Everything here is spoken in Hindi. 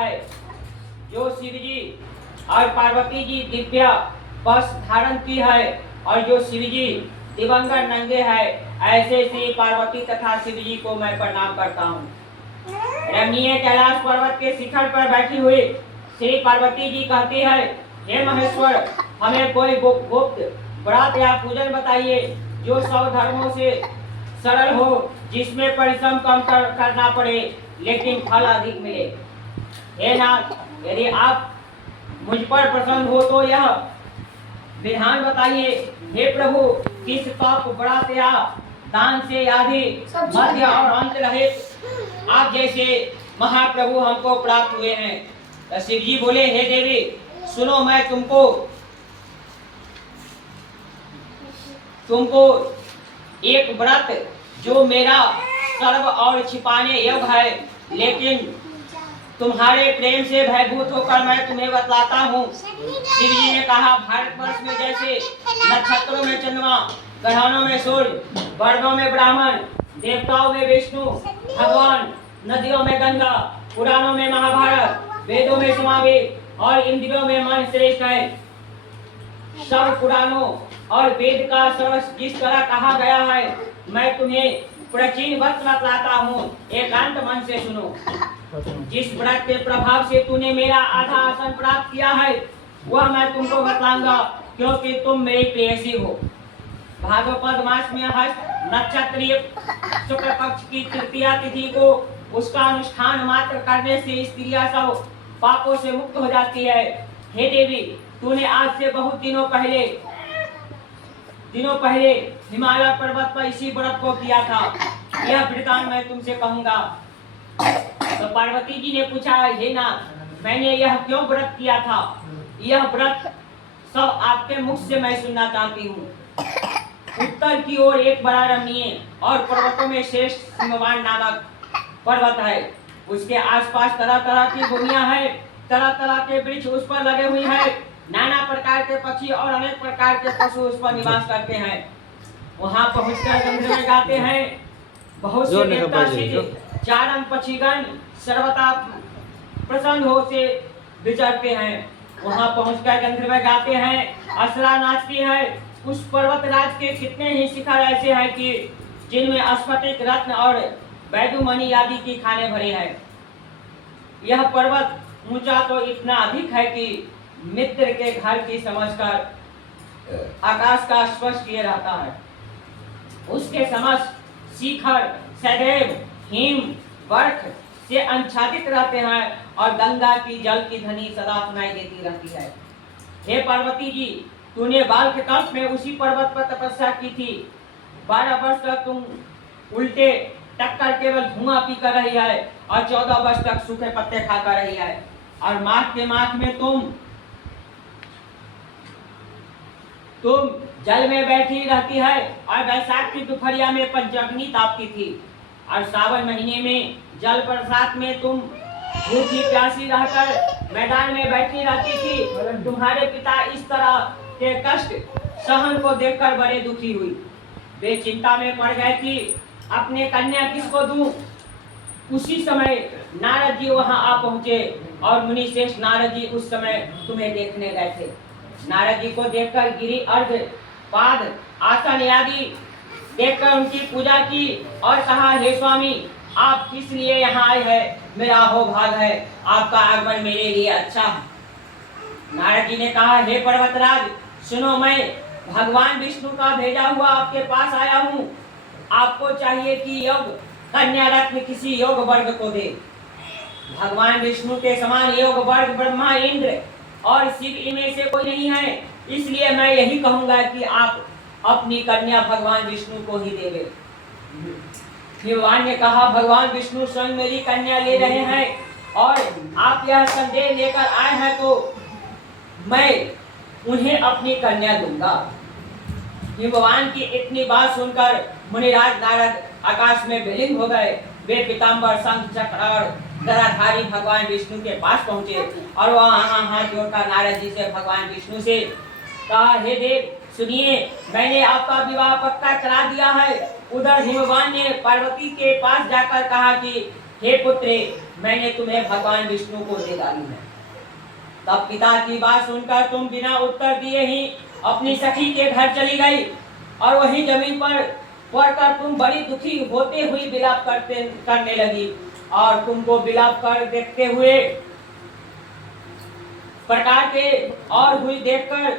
है जो शिव जी और पार्वती जी दिव्य वस्त्र धारण की है और जो शिव जी दिवंगत नंगे है, ऐसे श्री पार्वती तथा शिव जी को मैं प्रणाम करता हूँ। रमणीय कैलाश पर्वत के शिखर पर बैठी हुई श्री पार्वती जी कहती है, हे महेश्वर, हमें कोई गुप्त व्रत या पूजन बताइए जो 100 धर्मों से सरल हो, जिसमें परिश्रम कम करना पड़े लेकिन फल अधिक मिले। हे नाथ, यदि आप मुझ पर प्रसन्न हो तो यह विधान बताइए। हे प्रभु, किस पाप व्रत या दान से आदि मध्य और अंत रहित आप जैसे महाप्रभु हमको प्राप्त हुए हैं। तो शिव जी बोले, हे देवी सुनो, मैं तुमको एक व्रत जो मेरा सर्व और छिपाने योग्य है, लेकिन तुम्हारे प्रेम से भयभूत होकर मैं तुम्हें बतलाता हूँ। शिव जी ने कहा, भारतवर्ष में जैसे नक्षत्रों में चंद्रमा, ग्रहणों में सूर्य, वर्णों में ब्राह्मण, देवताओं में विष्णु भगवान, नदियों में गंगा, पुराणों में महाभारत, वेदों में समावेद और इंद्रियों में मन श्रेष्ठ है। सब पुराणों और वेद का सर्वस्व जिस तरह कहा गया है, मैं तुम्हें प्राचीन वक्त बतलाता हूँ, एकांत मन से सुनो। जिस व्रत के प्रभाव से तूने मेरा आधा आसन प्राप्त किया है, वह मैं तुमको बताऊंगा, क्योंकि तुम मेरी प्रेयसी हो। भाद्रपद मास में हस्त नक्षत्रीय शुक्ल पक्ष की तृतीया तिथि को उसका अनुष्ठान मात्र करने से स्त्रियां सब पापों से मुक्त हो जाती है। हे देवी, तूने आज से बहुत दिनों पहले हिमालय पर्वत पर इसी व्रत को किया था। यह वृतांत मैं तुमसे कहूंगा। तो पार्वती जी ने पूछा, हे नाथ, मैंने यह क्यों व्रत किया था? यह व्रत सब आपके मुख से मैं सुनना चाहती हूँ। उत्तर की ओर एक बड़ा रमणीय और पर्वतों में श्रेष्ठ हिमवान नामक पर्वत है। उसके आसपास तरह तरह की भूमियां है, तरह तरह के वृक्ष उस पर लगे हुए हैं, नाना प्रकार के पक्षी और अनेक प्रकार के पशु उस पर निवास करते हैं। वहां पहुंचकर गंधर्व गाते हैं, बहुत से देवता सिद्ध चारण पक्षीगण सर्वथा प्रसन्न हो से विचरते हैं। वहां पहुंचकर गंधर्व गाते हैं, असरा नाचती है। उस पर्वत राज के कितने ही शिखर ऐसे हैं कि जिनमें स्फटिक, रत्न और वैदुमणि आदि की खाने भरे हैं। यह पर्वत ऊंचा तो इतना अधिक है कि मित्र के घर की समझकर आकाश का स्पर्श किए रहता है। उसके समस्त शिखर सदैव हिम बर्फ से आच्छादित रहते हैं और गंगा की जल की ध्वनि सदा सुनाई देती रहती है। हे पार्वती जी, तूने बालकल्प में उसी पर्वत पर तपस्या की थी। 12 वर्ष तक तुम उल्टे टक्कर केवल धुआं पी कर रही है और 14 वर्ष तक सूखे पत्ते खाकर रही है। और माघ के मास में तुम जल में बैठी रहती है और वैशाख की दोपहरिया में पंचअग्नि तापती थी। और सावन महीने में जल बरसात में तुम भूखी प्यासी रहकर मैदान में बैठी रहती थी। तुम्हारे पिता इस तरह के कष्ट सहन को देखकर बड़े दुखी हुई। वे चिंता में पड़ गए कि अपने कन्या किसको दूं। उसी समय नारद जी वहां आ पहुंचे और मुनि श्रेष्ठ नारद जी उस समय तुम्हें देखने गए थे। नारद जी को देखकर गिरी अर्घ पाद आसन आदि देखकर उनकी पूजा की और कहा, हे स्वामी, आप किस लिए यहाँ आए हैं? मेरा अहोभाग है, आपका आगमन मेरे लिए अच्छा है। नारद जी ने कहा, हे पर्वतराज सुनो, मैं भगवान विष्णु का भेजा हुआ आपके पास आया हूँ। आपको चाहिए कि योग कन्या रत्न किसी योग वर्ग को दे। भगवान विष्णु के समान योग वर्ग ब्रह्मा, इंद्र और शिव इनमें से कोई नहीं है। इसलिए मैं यही कहूंगा कि आप अपनी कन्या भगवान विष्णु को ही देवे। भगवान ने कहा, भगवान विष्णु स्वयं मेरी कन्या ले रहे हैं और आप यह संदेश लेकर आए हैं तो मैं उन्हें अपनी कन्या दूंगा। भगवान की इतनी बात सुनकर मुनिराज नारद आकाश में विलीन हो गए। वे पीताम्बर, शंख, चक्र और गदाधारी भगवान विष्णु के पास पहुंचे और वहां हाथ जोड़कर नारद जी से भगवान विष्णु से कहा, हे देव सुनिए, मैंने आपका विवाह पक्का करा दिया है। उधर हिमवान ने पार्वती के पास जाकर कहा कि हे पुत्रे, मैंने तुम्हें भगवान विष्णु को दे डाली है। तब पिता की बात सुनकर तुम बिना उत्तर दिए ही अपनी सखी के घर चली गई और वहीं जमीन पर पड़कर तुम बड़ी दुखी होते हुई विलाप करने लगी। और तुमको विलाप कर देखते हुए प्रकार के और हुई देखकर